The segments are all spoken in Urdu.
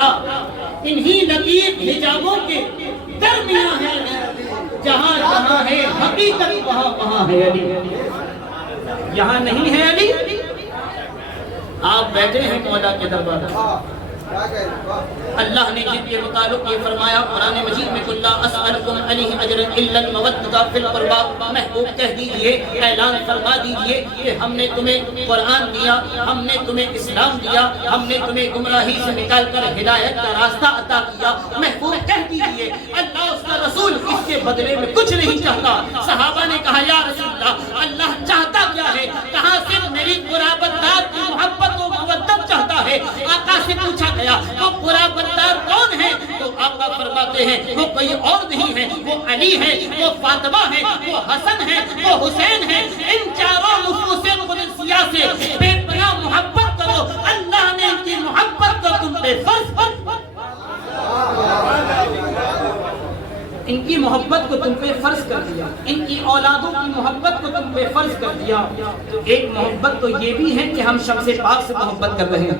انہی لطیف حجابوں کے درمیان ہے جہاں جہاں ہے حقیقت وہاں وہاں ہے علی. یہاں نہیں ہے علی. آپ بیٹھے ہیں مولا کے دربار. اللہ نے جن کے متعلق یہ فرمایا قرآن مجید میں قل لا اسألکم علیہ اجرا الا المودۃ فی القربى. محبوب کہہ دیجئے، اعلان فرما دیجئے کہ ہم نے تمہیں قرآن دیا، ہم نے تمہیں اسلام دیا، ہم نے تمہیں گمراہی سے نکال کر ہدایت کا راستہ عطا کیا. محبوب کہہ دیجئے اللہ اس کا رسول اس کے بدلے میں کچھ نہیں چاہتا. صحابہ نے کہا یا رسول اللہ اللہ چاہتا کیا ہے؟ کہاں صرف میری قرابت دار کی محبت و مودت چاہتا ہے. آقا سے پوچھا گیا وہ قرابت دار کون ہے؟ تو آقا فرماتے ہیں وہ کوئی اور نہیں ہے، وہ علی ہے، وہ فاطمہ ہے، وہ حسن ہے، وہ حسین ہے. ان چاروں نفوس قدسیہ سے بے پناہ محبت کرو. اللہ نے ان کی محبت کو تم پہ فرض ان کی محبت کو تم پہ فرض کر دیا، ان کی اولادوں کی محبت کو تم پہ فرض کر دیا. تو ایک محبت تو یہ بھی ہے کہ ہم شمس پاک سے محبت کر رہے ہیں.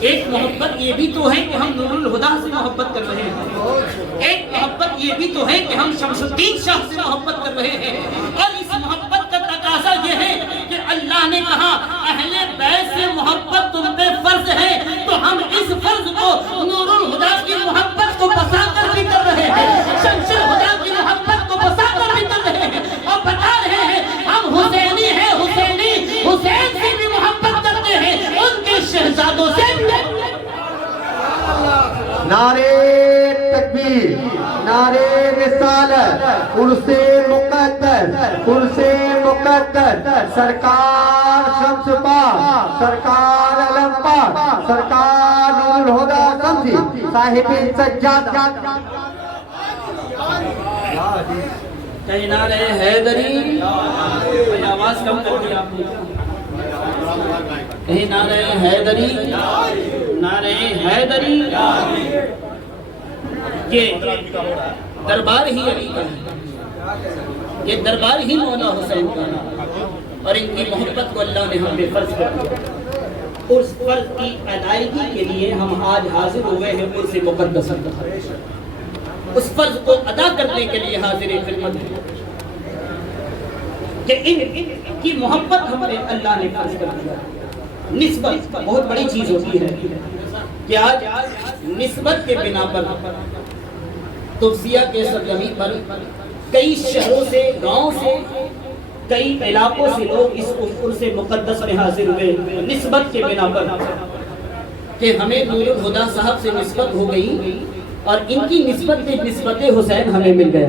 ایک محبت یہ بھی تو ہے کہ ہم نور الہدیٰ سے محبت کر رہے ہیں. ایک محبت یہ بھی تو ہے کہ ہم شمس الدین شاہ سے محبت کر رہے ہیں. اور اس محبت کا تقاضا یہ ہے کہ اللہ نے کہا اہل بیت سے محبت تم پہ فرض ہے، تو ہم اس فرض کو نور الہدیٰ کی محبت کو بسا کر بھی کر رہے ہیں، شمس الہدیٰ کی محبت کو بسا کر بھی کر رہے ہیں. اور بتا رہے ہیں ہم حسینی ہیں، حسینی حسین سے بھی محبت کرتے ہیں، ان کے شہزادوں سے بھی. نعرے تکبیر، نعرے رسالت، عرس مقدس، عرس مقدس، سرکار شمس پاک، سرکار علم پاک، سرکار نور الہدیٰ شمسی صاحب سجادہ. کہیں نعرے حیدری، آواز کم کر دیا آپ نے. کہیں نعرے حیدری، نعرے حیدری. یہ دربار ہی علی کا ہے، یہ دربار ہی مولا حسین کا ہے. اور ان کی محبت کو اللہ نے ہم پہ فرض کر دیا. اس فرض کی ادائیگی کے لیے ہم آج حاضر ہوئے ہیں عرس مقدس. اس فرض کو ادا کرنے کے لیے حاضر خدمت ہے کہ ان کی محبت ہم پہ اللہ نے فرض کر دیا. نسبت بہت بڑی چیز ہوتی ہے کہ آج نسبت کے بنا پر توسیہ کے سرزمین پر کئی شہروں سے، گاؤں سے، کئی علاقوں سے لوگ اس عرس مقدس میں حاضر ہوئے نسبت کے بنا پر کہ ہمیں نور الہدیٰ صاحب سے نسبت ہو گئی اور ان کی نسبت سے نسبت حسین ہمیں مل گیا.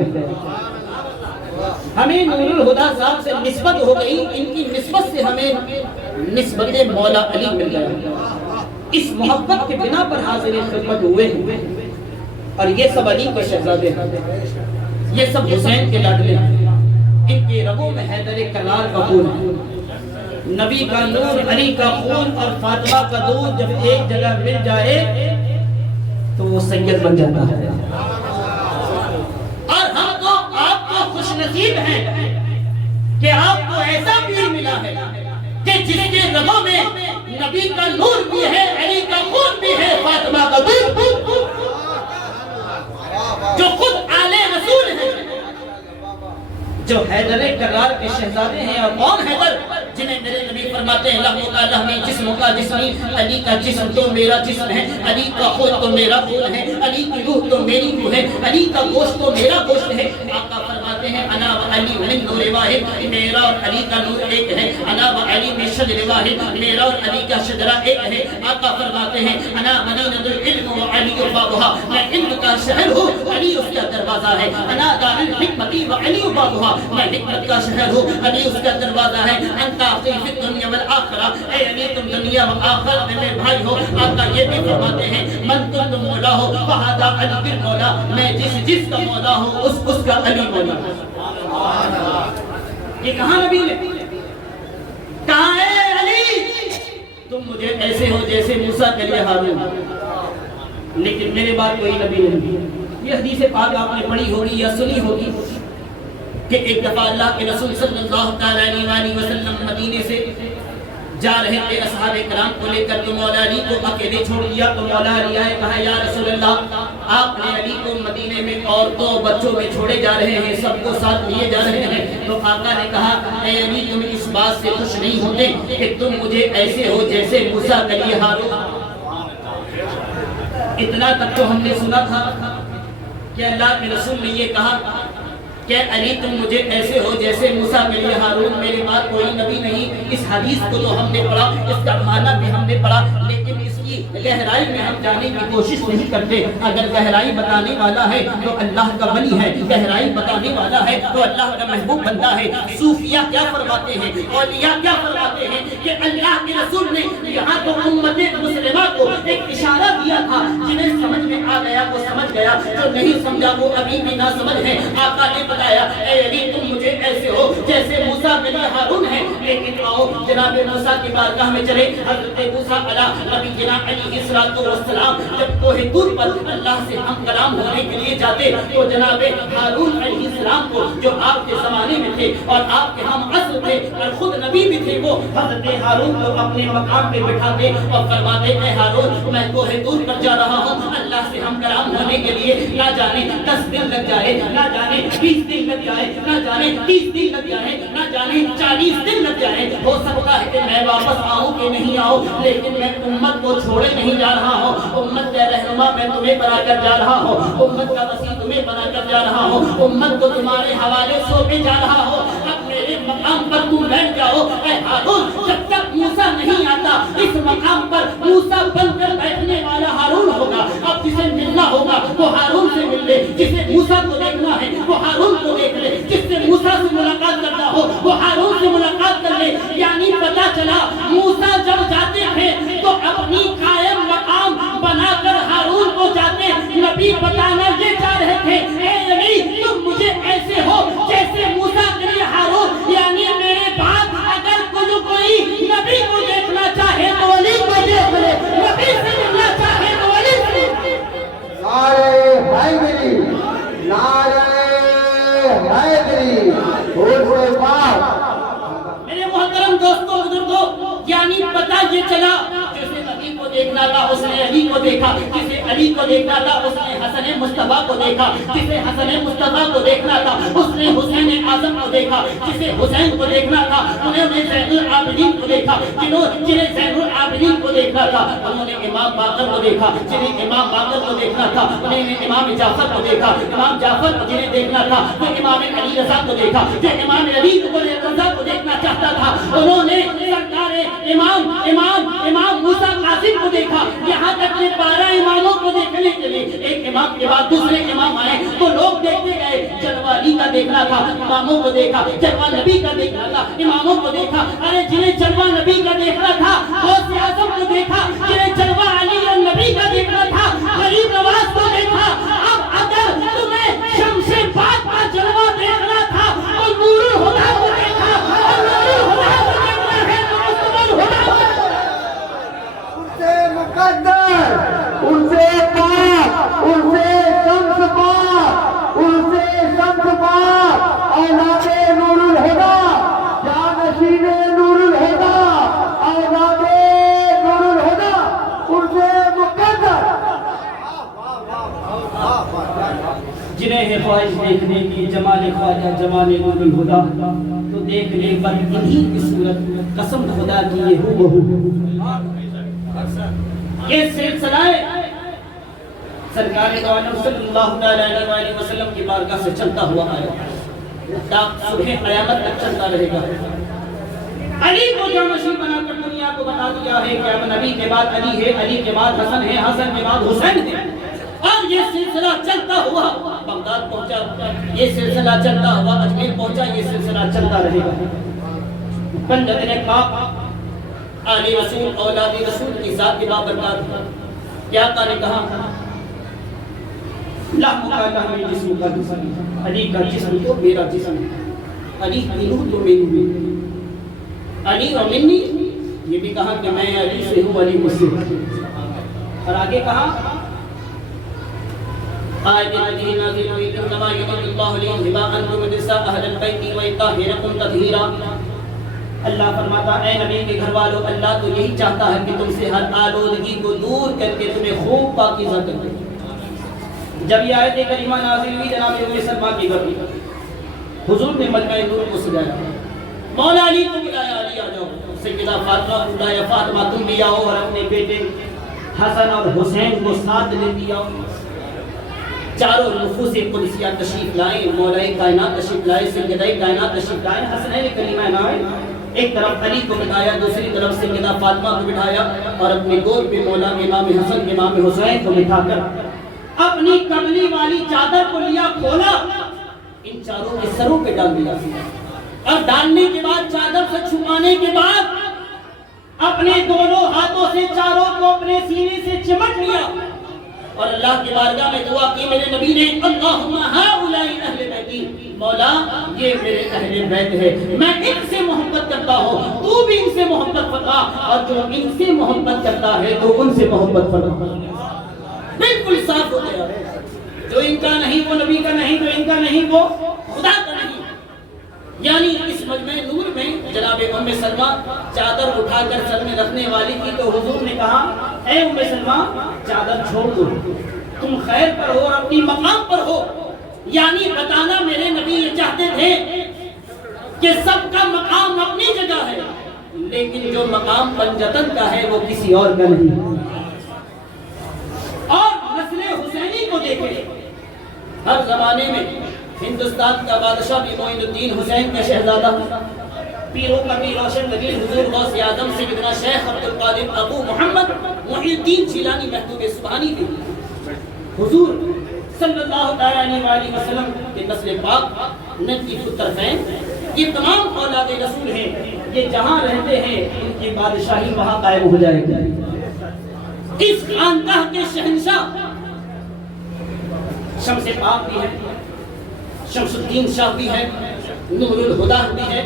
ہمیں نور الہدیٰ صاحب سے نسبت ہو گئی، ان کی نسبت سے ہمیں نسبت مولا علی مل گیا. اس محبت کے بنا پر حاضر خدمت ہوئے ہیں. اور یہ سب علی کے شہزادے ہیں، یہ سب حسین کے لاڈلے ہیں. ان کے رگوں میں حیدر کرار کا خون ہے. نبی کا نور، علی کا خون اور فاطمہ کا دودھ جب ایک جگہ مل جائے تو وہ سید بن جاتا ہے. اور ہم تو آپ کو خوش نصیب ہیں کہ آپ کو ایسا پیر ملا ہے کہ جس کے رگوں میں نبی کا نور بھی ہے، علی کا خون بھی ہے، فاطمہ کا دودھ، جو خود آل رسول ہیں، جو حیدر کرار کے شہزادے ہیں. اور کون حیدر؟ جنہیں میرے نبی فرماتے ہیں لہو کا لہمی، جسم کا جسمی. علی کا جسم تو میرا جسم ہے، علی کا خون تو میرا خون ہے، علی کی روح تو میری روح ہے، علی کا گوشت تو میرا گوشت ہے. آقا فرماتے ہیں انا و علی من نور واحد، میرا اور علی کا نور ایک ہے. انا و علی من شجر واحد، میرا اور علی کا شجرہ ایک ہے. آقا فرماتے ہیں انا مدینۃ العلم و علی بابها، میں علم کا شہر ہوں، علی اس کا دروازہ ہے. انا دار الحکمت و علی بابها، میں حکمت کا شہر ہوں، علی اس کا دروازہ ہے. انت فی الدنیا والآخرہ، اے علی تم دنیا و آخرت میں میرے بھائی ہو. آقا یہ بھی فرماتے ہیں من کنت مولا ہو فہذا علی بن مولا، میں جس کا مولا ہوں اس کا علی مولا. یہ کہاں نبی نے کہا ہے علی تم مجھے ایسے ہو جیسے موسیٰ کے لیے ہارون، لیکن میرے بعد کوئی نبی نہیں. یہ حدیث پاک آپ نے پڑھی ہوگی یا سنی ہوگی کہ ایک دفعہ اللہ کے رسول صلی اللہ علیہ وسلم مدینے سے جا رہے تھے اصحاب کرام کو لے کر تو مولا علی کو اکیلے چھوڑ دیا تو مولا علی نے کہا یا رسول اللہ آپ نے علی کو مدینے میں عورتوں بچوں میں چھوڑے جا رہے ہیں سب کو ساتھ لیے جا رہے ہیں تو آقا نے کہا اے علی تم اس بات سے خوش نہیں ہوتے کہ تم مجھے ایسے ہو جیسے موسیٰ کلیہ ہارون اتنا تک تو ہم نے سنا تھا کہ اللہ کے رسول نے یہ کہا کہ علی تم مجھے ایسے ہو جیسے موسیٰ کلیہ ہارون میرے بعد کوئی نبی نہیں اس حدیث کو تو ہم نے پڑھا اس کا معنی بھی ہم نے پڑھا لیکن اس کی گہرائی میں ہم جانے کی کوشش نہیں کرتے اگر گہرائی بتانے والا ہے تو اللہ کا ولی ہے گہرائی بتانے والا ہے تو اللہ کا محبوب بندہ ہے صوفیہ کیا فرماتے ہیں اولیاء کیا فرماتے ہیں کہ اللہ کے رسول نے یہاں تو امت مسلمہ کو ایک اشارہ دیا تھا جنہیں سمجھ میں آ گیا وہ سمجھ گیا جو نہیں سمجھا وہ ابھی بھی نہ سمجھ ہے آقا نے بتایا اے علی تم مجھے ایسے ہو جیسے موسیٰ کلیہ ہارون ہے لیکن آؤ جناب موسیٰ کی بارگاہ میں چلے حضرت موسیٰ نبی جناب علیہ السلام جب کوہ طور پر اللہ سے ہم کلام ہونے کے لیے جاتے تو جناب ہارون علیہ السلام کو جو آپ کے زمانے میں تھے اور آپ کے ہم اصل تھے اور خود نبی بھی تھے وہ حضرت ہارون کو اپنے مقام پہ بٹھاتے اور فرماتے اے ہارون میں کوہ طور پر جا رہا ہوں اللہ سے ہم کلام ہونے کے لیے نہ جانے 10 دن لگ جائے نہ جانے 20 دن لگ جائے نہ جانے 30 دن لگ جائے نہ جانے 40 دن لگ جائے ہو سکتا ہے کہ میں واپس آؤں کہ نہیں آؤں لیکن میں امت کو چھوڑے نہیں جا رہا ہوں امت کا رہنما میں تمہیں بنا کر جا رہا ہوں امت کا وسیع تمہیں بنا کر جا رہا ہوں امت کو تمہارے حوالے سونپے جا رہا ہوں اب میرے مقام پر تم بیٹھ جاؤ اے ہارون جب تک موسیٰ نہیں آتا اس مقام پر موسیٰ بن کر بیٹھنے والا ہارون ہوگا اب جسے ملنا ہوگا وہ ہارون سے مل لے جسے موسیٰ کو دیکھنا ہے وہ ہارون کو دیکھ لے جس سے موسیٰ سے ملاقات کرنا ہو وہ ہارون سے ملاقات کر لے یعنی پتہ چلا موسیٰ جب جاتے تھے تو اپنی قائم مقام بنا کر ہارون کو جاتے نبی بتانا یہ چاہ رہے تھے اے علی تم مجھے ایسے ہو جیسے موسیٰ کلیہ ہارون یعنی میرے بعد اگر کوئی نبی کو دیکھنا چاہے تو علی کو دیکھ لے نبی سے ملنا چاہے تو علی سے نعرہ حیدری نعرہ حیدری حضور پاک میرے محترم دوستوں بزرگوں یعنی پتہ یہ چلا جسے نبی کو دیکھنا تھا اس نے علی کو دیکھا جسے علی کو دیکھنا تھا اس نے حسن مصطفیٰ کو دیکھا جسے حسن مصطفیٰ کو دیکھنا تھا اس نے حسین اعظم کو دیکھا جسے حسین کو دیکھنا تھا انہوں نے زین العابدین کو دیکھا جنہیں زین العابدین کو دیکھنا تھا انہوں نے امام باقر کو دیکھا جنہیں امام باقر کو دیکھنا تھا انہوں نے امام جعفر کو دیکھا امام جعفر کو جنہیں دیکھنا تھا تو امام علی رضا کو دیکھا جو امام علی رضا کو دیکھنا چاہتا تھا انہوں نے سرکار امام موسیٰ قاسم کو دیکھا یہاں تک کہ 12 اماموں کو دیکھنے کے لیے ایک امام کے بعد دوسرے امام آئے تو لوگ دیکھتے گئے جلوہ علی کا دیکھنا تھا اماموں کو دیکھا جلوہ نبی کا دیکھنا تھا اماموں کو دیکھا ارے جنہیں جلوہ نبی کا دیکھنا تھا غوث اعظم کو دیکھا جنہیں جلوہ علی اور نبی کا دیکھنا تھا غریب نواز کو دیکھا اب اگر تمہیں شمس پاک کا جلوہ دیکھنا تھا تو نور الہدیٰ کو دیکھا اور نور الہدیٰ کو دیکھنا ہے تو مصطفی الہدیٰ ان سے مقدر ان سے پاک ان سے شمس پاک ان سے شمس پاک اولاد نور الہدیٰ جانشین نور الہدیٰ اولاد نور الہدیٰ ان سے مقدر جنہیں ہے خواہش دیکھنے کی جمال خواجہ جمال نور الہدیٰ تو دیکھ لے پر انہی کی صورت قسم خدا کی یہ ہو بہو یہ سلسلہ سرکار دو عالم صلی اللہ علیہ وسلم کی بارگاہ سے چلتا ہوا آیا تا صبح قیامت تک چلتا رہے گا علی کو جانشین بنا کر دنیا کو بتا دیا ہے کہ اب نبی کے بعد علی ہے علی کے بعد حسن ہے حسن کے بعد حسین ہے اور یہ سلسلہ چلتا ہوا بغداد پہنچا یہ سلسلہ چلتا ہوا اجمیر پہنچا یہ سلسلہ چلتا رہے گا بندت نے کہا آل رسول اولاد رسول کی ذات کی بابرکات کیا آقا نے کہا لحم کا لحم جسم کا جسم علی کا جسم تو میرا جسم ہے علی کی روح تو میری روح علی اور منی یہ بھی کہا کہ میں علی سے ہوں علی مجھ سے اور آگے کہا آیت الذی نازل انما یرید اللہ لیذهب عنکم الرجس اہل البیت ویطہرکم تطہیرا اللہ فرماتا اے نبی کے گھر والوں، اللہ تو یہی چاہتا ہے کہ تم سے ہر آلودگی کو دور کر کے تمہیں خوب پاکیزہ کر دے۔ جب یہ آیت کریمہ نازل ہوئی جناب ام سلمہ کی گھر میں، حضور نے مجمع نور کو سجایا، مولا علی کو بلایا، علی آ جاؤ، سیدہ فاطمہ کو بلایا، فاطمہ تم بھی آؤ، اور اپنے بیٹے حسن اور حسین کو ساتھ لے دیا۔ چاروں نفوس قدسیہ تشریف لائے، مولا کائنات تشریف لائے، سیدہ کائنات تشریف لائے، حسنین کریمین آئے، ایک طرف علی کو بٹھایا، دوسری طرف سیدہ فاطمہ کو بٹھایا، اور اپنے گود پہ مولا امام حسن امام حسین کو بٹھا کر اپنی کملی والی چادر کو لیا، کھولا، ان چاروں کے سروں پہ ڈال دیا، اور ڈالنے کے بعد چادر سے چھپانے کے بعد اپنے دونوں ہاتھوں سے چاروں کو اپنے سینے سے چمٹ لیا، اور اللہ کی بارگاہ میں دعا کی میرے نبی نے، اللہم ہؤلاء اہل بیتی، مولا یہ میرے اہل بیت ہے، میں ان سے محبت کرتا ہوں، تو بھی ان سے محبت فرما، اور جو ان سے محبت کرتا ہے تو ان سے محبت فرما۔ بالکل صاف ہو گیا، جو ان کا نہیں وہ نبی کا نہیں، جو ان کا نہیں وہ خدا کا نہیں۔ یعنی اس مجمع نور میں جناب ام سلمہ چادر اٹھا کر سر میں رکھنے والی تھی، تو حضور نے کہا اے ام سلمہ چادر چھوڑ دو، تم خیر پر ہو اور اپنی مقام پر ہو۔ یعنی بتانا میرے نبی یہ چاہتے تھے کہ سب کا مقام اپنی جگہ ہے، لیکن جو مقام پنجتن کا ہے وہ کسی اور کا نہیں۔ اور نسل حسینی کو دیکھیں، ہر زمانے میں ہندوستان کا بادشاہ بھی معین الدین حسین کا شہزادہ، پیروں کا پیر روشن نبی حضور غوث اعظم سیدنا شیخ عبد القادر ابو محمد محی الدین جیلانی محبوب سبحانی بھی حضور صلی اللہ علیہ وسلم کے نسل پاک نبی الطرفین، یہ تمام اولاد رسول ہیں، یہ جہاں رہتے ہیں ان کی بادشاہی وہاں قائم ہو جائے گی۔ اس خاندان کے شہنشاہ شمس پاک بھی ہے، شمس الدین شاہ بھی ہے، نور الہدا بھی ہے،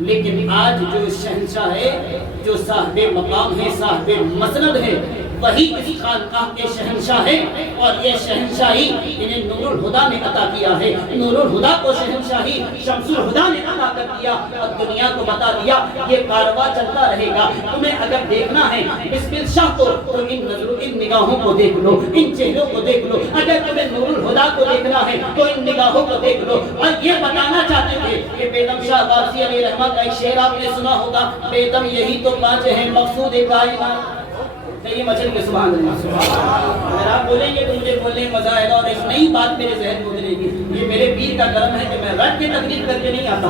لیکن آج جو شہنشاہ ہے، جو صاحب مقام ہے، صاحب مسند ہے، وہی اس خانقاہ کے شہنشاہ ہے، اور یہ شہنشاہی انہیں نور الہدا نے عطا کیا ہے۔ نور الہدا کو شہنشاہی شمس الہدا نے عطا کر دیا، اور دنیا کو بتا دیا یہ کارواں چلتا رہے گا۔ تمہیں اگر دیکھنا ہے بسمل شاہ کو تو ان نگاہوں کو دیکھ لو، ان چہروں کو دیکھ لو، اگر تمہیں نور الہدا کو دیکھنا ہے تو ان نگاہوں کو دیکھ لو۔ اور یہ بتانا چاہتے تھے کہ بیدم شاہ غازی علیہ رحمت کا ایک شعر آپ نے سنا ہوگا، بیدم یہی تو پانچ ہیں مقصود کائنات۔ یہ مچل کے سبحان اللہ، اگر آپ بولیں گے تو مجھے بولنے میں مزہ آئے گا، اور ایک نئی بات میرے ذہن میں اترے گی۔ یہ میرے پیر کا کرم ہے کہ میں رٹ کے تقریر کر کے نہیں آتا،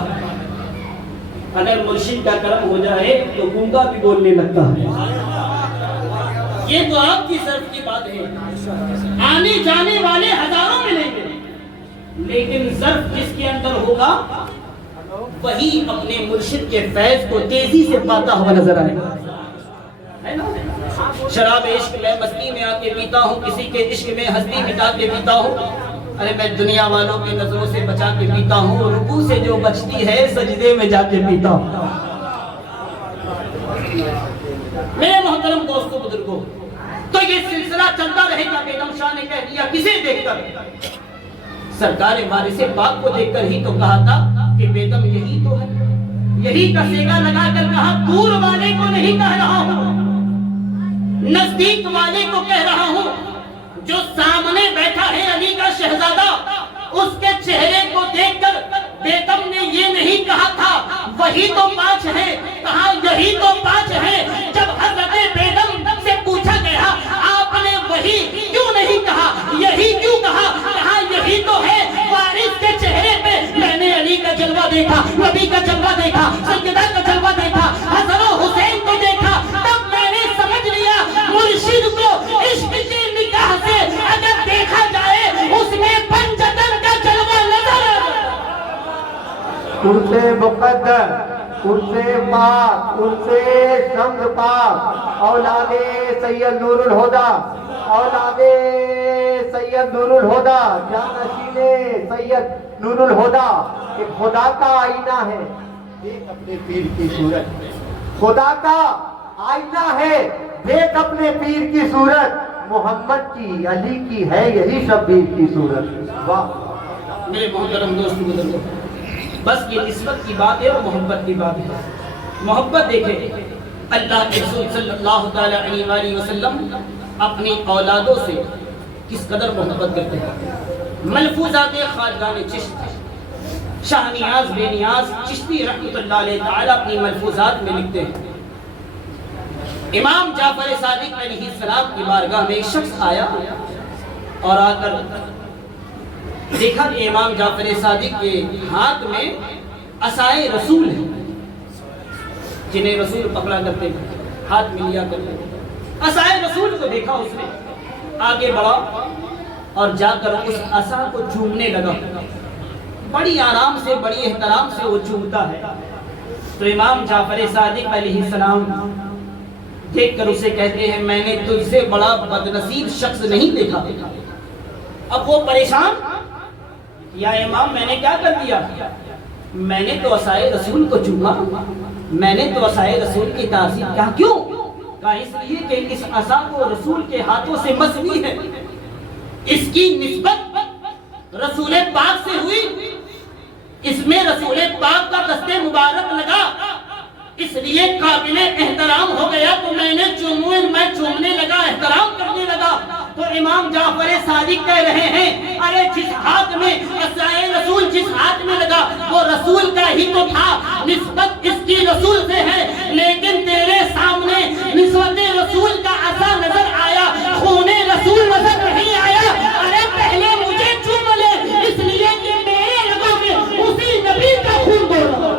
اگر مرشد کا کرم ہو جائے تو گونگا بھی بولنے لگتا ہے۔ یہ تو آپ کی ظرف کی بات ہے، آنے جانے والے ہزاروں ملیں گے، لیکن ظرف جس کے اندر ہوگا وہی اپنے مرشد کے فیض کو تیزی سے پاتا ہوا نظر آئے گا۔ شراب عشق میں مستی میں آ کے پیتا ہوں، کسی کے عشق میں ہستی مٹا کے پیتا ہوں، ارے میں دنیا والوں کی نظروں سے بچا کے پیتا ہوں، رکوع سے جو بچتی ہے سجدے میں جا کے پیتا ہوں۔ میرے محترم دوستوں بزرگوں، تو یہ سلسلہ چلتا رہے گا۔ بیگم شاہ نے کہہ دیا کسے دیکھ کر؟ سرکار وارث پاک کو دیکھ کر ہی تو کہا تھا کہ بیگم یہی تو ہے، یہی کا سیگا لگا کر کہا، دور والے کو نہیں کہہ رہا ہوں، نزدیک والے کو کہہ رہا ہوں، جو سامنے بیٹھا ہے علی کا شہزادہ، اس کے چہرے کو دیکھ کر بیگم نے یہ نہیں کہا تھا وہی تو پانچ ہے، کہا یہی تو پانچ ہے۔ جب حضرت بیگم سے پوچھا گیا آپ نے وہی کیوں نہیں کہا، یہی کیوں کہا، کہا یہی تو ہے۔ وارث کے چہرے پہ میں نے علی کا جلوہ دیکھا، نبی کا جلوہ دیکھا، سیدہ کا جلوہ دیکھا، حسن و حسین کو دیکھا، تب میں نے سمجھ لیا مرشد کو عشق کے نگاہ سے اگر دیکھا جائے اس میں پنجتن کا جلوہ نظر آتا۔ ان سے مقدر، ان سے پاک، ان سے شمس پاک، اولاد سید نور الہدا، اولاد سید نور الہدا، جانشین سید نور الہدا، کہ خدا کا آئینہ ہے، دیکھ اپنے پیر کی صورت، خدا کا آئینہ ہے، دیکھ اپنے پیر کی صورت، محمد کی، علی کی ہے یہی شبیر کی صورت۔ واہ میرے محترم دوست بزرگوں، بس یہ نسبت کی بات ہے اور محبت کی بات ہے۔ محبت دیکھیں اللہ کے رسول صلی اللہ تعالی علیہ وآلہ وسلم اپنی اولادوں سے کس قدر محبت کرتے ہیں۔ ملفوظات خواجگان چشت شاہ نیاز بے نیاز چشتی رحمۃ اللہ علیہ تعالی اپنی ملفوظات میں لکھتے ہیں، امام جعفر صادق علیہ السلام کی بارگاہ میں ایک شخص آیا اور آ کر دیکھا کہ امام جعفر صادق کے ہاتھ میں عصائے رسول ہے، جنہیں رسول پکڑا کرتے ہاتھ میں لیا کرتے، عصائے رسول کو دیکھا، اس نے آگے بڑھا اور جا کر اس عصا کو چومنے لگا، بڑی آرام سے بڑی احترام سے وہ چومتا ہے۔ تو امام جعفر صادق علیہ السلام دیکھ کر اسے کہتے ہیں میں نے تجھ سے بڑا بدنصیب شخص نہیں دیکھا۔ اب وہ پریشان، یا امام میں نے کیا کر دیا؟ میں نے تو عصائے رسول کو چوما، میں نے تو عصائے رسول کی تعظیم کیا، کیوں؟ کہا اس لیے کہ اس عصا کو رسول کے ہاتھوں سے مسوی ہے، اس کی نسبت رسول پاک سے ہوئی، اس میں رسول پاک کا دست مبارک لگا، اس لیے قابل احترام ہو گیا، تو میں چومنے لگا، احترام کرنے لگا۔ تو امام جعفر صادق کہہ رہے ہیں ارے جس ہاتھ میں عصائے رسول جس ہاتھ میں لگا وہ رسول کا ہی تو تھا، نسبت اس کی رسول سے ہے، لیکن تیرے سامنے نسبت رسول کا عصا نظر آیا، خون رسول نظر نہیں آیا۔ ارے پہلے مجھے چوم لے، اس لیے کہ میرے رگوں میں اسی نبی کا خون دوڑ رہا۔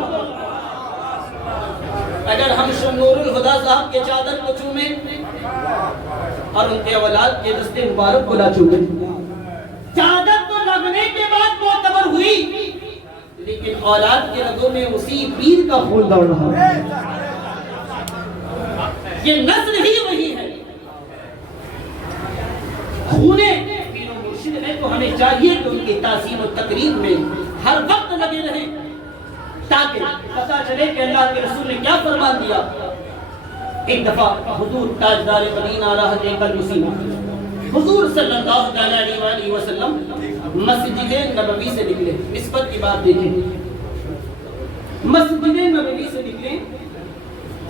اگر ہم نور الہدیٰ صاحب کے چادر کو چومیں اور ان کے اولاد کے دست مبارک کو نہ چومیں، چادر تو لگنے کے بعد معتبر ہوئی، لیکن اولاد کے رگوں میں اسی پیر کا خون دوڑ رہا ہے، یہ نسل ہی وہی ہے، خون پیر و مرشد ہے۔ تو ہمیں چاہیے کہ ان کی تعظیم و تقریب میں ہر وقت لگے رہیں، تاکہ پتا چلے کہ اللہ کے رسول نے کیا فرمان دیا۔ ایک دفعہ حضور تاجدار مدینہ راحت قلب مسلم حضور صلی اللہ علیہ وآلہ وسلم مسجد نبوی سے نکلے، نسبت کی بات دیکھیں، مسجد نبوی سے نکلے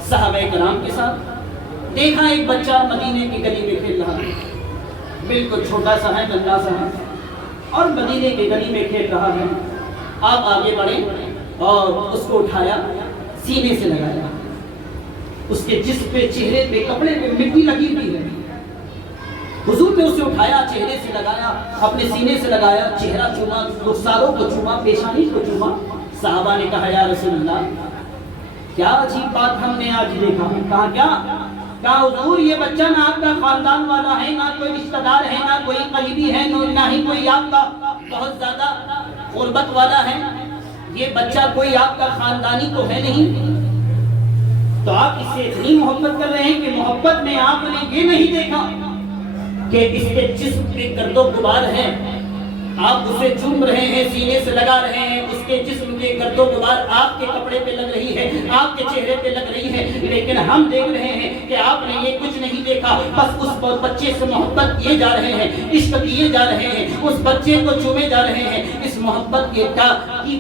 صحابہ کرام کے ساتھ، دیکھا ایک بچہ مدینے کی گلی میں کھیل رہا ہے، بالکل چھوٹا سا ہے، ننھا سا ہے، اور مدینے کی گلی میں کھیل رہا ہے۔ آپ آگے بڑھے اور اس کو اٹھایا، سینے سے لگایا، اس کے جسم پہ چہرے پہ کپڑے پہ مٹی لگی ہوئی ہے، حضور نے اسے اٹھایا، چہرے سے لگایا، اپنے سینے سے لگایا، چہرہ چوما، رخساروں کو چوما، پیشانی کو چوما۔ صحابہ نے کہا یا رسول اللہ کیا عجیب بات ہم نے آج دیکھا۔ کہا کیا؟ کہا حضور یہ بچہ نہ آپ کا خاندان والا ہے، نہ کوئی رشتہ دار ہے، نہ کوئی قریبی ہے، نہ ہی کوئی آپ کا بہت زیادہ قربت والا ہے، یہ بچہ کوئی آپ کا خاندانی تو ہے نہیں، تو آپ اس سے اتنی محبت کر رہے ہیں کہ محبت میں آپ نے یہ نہیں دیکھا کہ اس کے جسم پہ گرد و غبار ہے، آپ اسے چوم رہے ہیں، سینے سے لگا رہے ہیں، اس کے جسم کے گرد و غبار آپ کے کپڑے پہ لگ رہی ہے، آپ کے چہرے پہ لگ رہی ہے، لیکن ہم دیکھ رہے ہیں کہ آپ نے یہ کچھ نہیں دیکھا، بس اس بچے سے محبت کیے جا رہے ہیں، عشق کیے جا رہے ہیں، اس بچے کو چومے جا رہے ہیں۔ اس محبت کی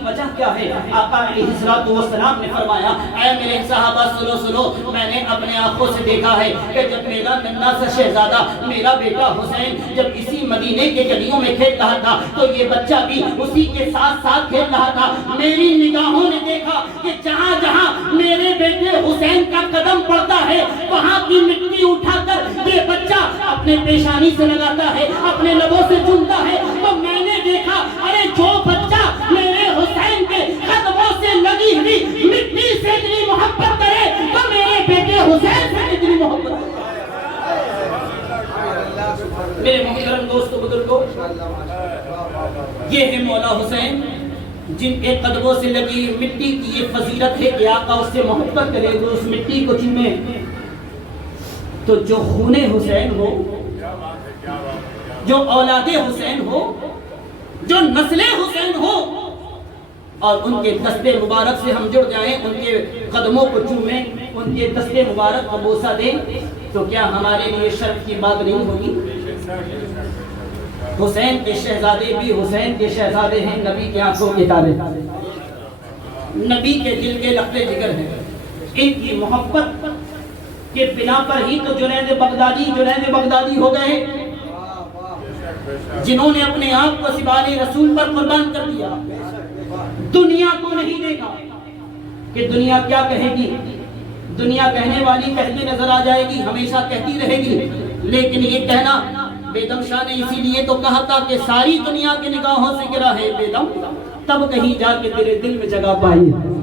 وجہ کیا ہے؟ آقا علیہ الصلوۃ والسلام نے فرمایا اے میرے صحابہ سنو، میں نے اپنے آنکھوں سے دیکھا ہے کہ جب میرا ننھا سا شہزادہ میرا بیٹا حسین جب اسی مدینے کے گلیوں میں کھیل رہا تھا تو یہ بچہ بھی اسی کے ساتھ ساتھ کھیل رہا تھا۔ میری نگاہوں نے دیکھا کہ جہاں جہاں میرے بیٹے حسین کا قدم پڑتا ہے وہاں کی مٹی اٹھا کر یہ بچہ اپنے پیشانی سے لگاتا ہے، اپنے لبوں سے چومتا ہے۔ تو میں نے دیکھا ارے جو بچہ میرے حسین کے قدموں سے لگی ہوئی مٹی سے اتنی محبت کرے تو میرے بیٹے حسین سے اتنی محبت کرے۔ میرے محترم دوستو بزرگوں، یہ ہے مولا حسین جن کے قدموں سے لگی مٹی کی یہ فضیلت ہے کہ آقا اس سے محبت کرے، جو اس مٹی کو چومے۔ تو جو خون حسین ہو، جو اولاد حسین ہو، جو نسل حسین ہو اور ان کے دست مبارک سے ہم جڑ جائیں، ان کے قدموں کو چومیں، ان کے دست مبارک کو بوسہ دیں، تو کیا ہمارے لیے شرف کی بات نہیں ہوگی؟ حسین کے شہزادے بھی حسین کے شہزادے ہیں، نبی کے آنکھوں کے تارے، نبی کے دل کے لخت جگر ہیں۔ ان کی محبت کے بنا پر ہی تو جنید بغدادی ہو گئے، جنہوں نے اپنے آپ کو سوال رسول پر قربان کر دیا۔ دنیا کو نہیں دیکھا کہ دنیا کیا کہے گی، دنیا کہنے والی کہتی نظر آ جائے گی، ہمیشہ کہتی رہے گی، لیکن یہ کہنا بیدم شاہ نے اسی لیے تو کہا تھا کہ ساری دنیا کی نگاہوں سے گرا ہے بیدم، تب کہیں جا کے تیرے دل میں جگہ پائی ہے۔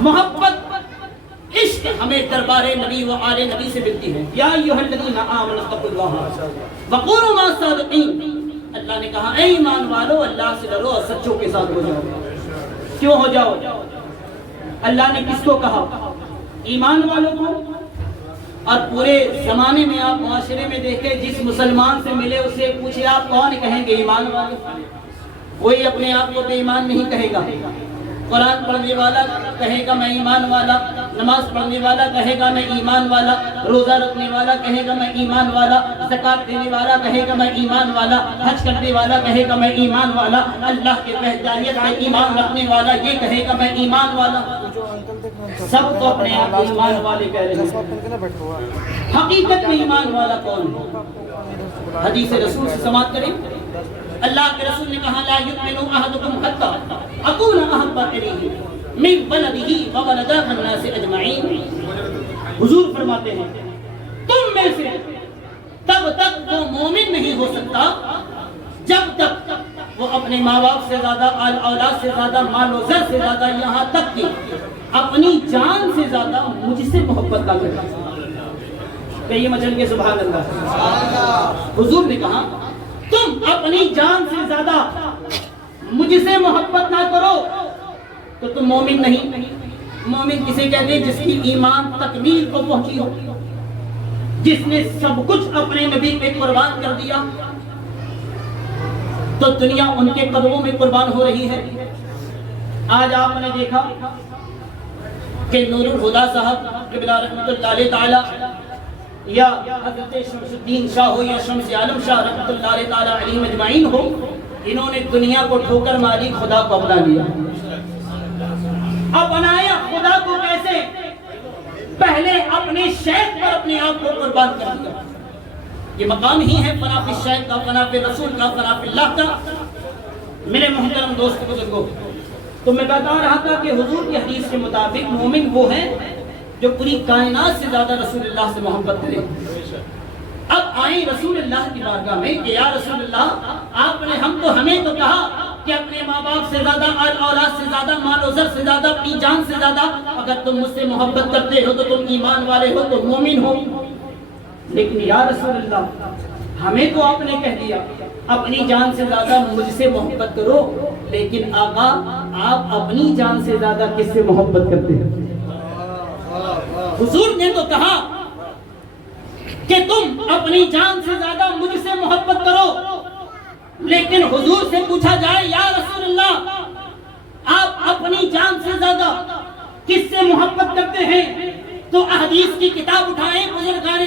محبت عشق ہمیں دربار نبی و آل نبی سے ملتی ہے۔ یا ایھا الذین آمنوا اتقوا اللہ وقولوا مع الصادقین، اللہ نے کہا اے ایمان والو اللہ سے ڈرو اور سچوں کے ساتھ ہو جاؤ۔ کیوں ہو جاؤ؟ اللہ نے کس کو کہا؟ ایمان والوں کو۔ اور پورے زمانے میں آپ معاشرے میں دیکھیں، جس مسلمان سے ملے اسے پوچھے آپ کون کہیں گے؟ ایمان والے۔ کوئی اپنے آپ کو بے ایمان نہیں کہے گا۔ قرآن پڑھنے والا کہے گا میں ایمان والا، نماز پڑھنے والا کہے گا میں ایمان والا، روزہ رکھنے والا کہے گا میں ایمان والا، زکات دینے والا کہے گا میں ایمان والا، حج کرنے والا کہے گا میں ایمان والا، اللہ کے وحدانیت میں ایمان رکھنے والا یہ کہے گا میں ایمان والا۔ سب کو اپنے آپ ایمان والے کہہ رہے ہیں۔ حقیقت میں ایمان والا کون ہے؟ حدیث رسول سے سماعت کریں۔ اللہ کے رسول نے کہا لا یؤمن احدکم حتی اکون احب الیہ من ولدہ وولدہ الناس اجمعین۔ حضور فرماتے ہیں تم میں سے تب تک وہ مومن نہیں ہو سکتا جب تک وہ اپنے ماں باپ سے زیادہ، اولاد سے زیادہ، مال و زر سے زیادہ، یہاں تک کہ اپنی جان سے زیادہ مجھ سے محبت نہ کرے۔ کہیے مچل کے سبحان اللہ۔ حضور نے کہا تم اپنی جان سے زیادہ مجھ سے محبت نہ کرو تو تم مومن نہیں۔ مومن کسے کہتے ہیں؟ جس کی ایمان تکمیل کو پہنچی ہو، جس نے سب کچھ اپنے نبی پہ قربان کر دیا۔ تو دنیا ان کے قدموں میں قربان ہو رہی ہے۔ آج آپ نے دیکھا کہ نور الہدیٰ صاحب قبلہ رحمۃ اللہ علیہ تعالی، یا حضرت شمس الدین شاہ ہو یا شمس عالم شاہ رحمۃ اللہ تعالی علیہ مجمعین ہو، انہوں نے دنیا کو ٹھوکر ماری، خدا کو اپنا لیا۔ اپنایا خدا کو کیسے؟ پہلے اپنے شیخ پر اپنے آپ کو قربان کر دیا۔ یہ مقام ہی ہے فنا فی الشیخ کا، فنا فی رسول کا، فنا فی اللہ کا۔ میرے محترم دوست بزرگوں، تو میں بتا رہا تھا کہ حضور کی حدیث کے مطابق مومن وہ ہے جو پوری کائنات سے زیادہ رسول اللہ سے محبت کرے۔ اب آئیں رسول اللہ کی بارگاہ میں کہ یا رسول اللہ آپ نے ہمیں تو کہا کہ اپنے ماں باپ سے زیادہ، اولاد سے زیادہ، مال و زر سے زیادہ، اپنی جان سے زیادہ اگر تم مجھ سے محبت کرتے ہو تو تم ایمان والے ہو، تو مومن ہو۔ لیکن یا رسول اللہ ہمیں تو آپ نے کہہ دیا اپنی جان سے زیادہ مجھ سے محبت کرو، لیکن آقا آپ اپنی جان سے زیادہ کس سے محبت کرتے ہیں؟ حضور نے تو کہا کہ تم اپنی جان سے زیادہ مجھ سے محبت کرو، لیکن حضور سے پوچھا جائے یا رسول اللہ آپ اپنی جان سے زیادہ کس سے محبت کرتے ہیں، تو احادیث کی کتاب اٹھائیں، بزرگان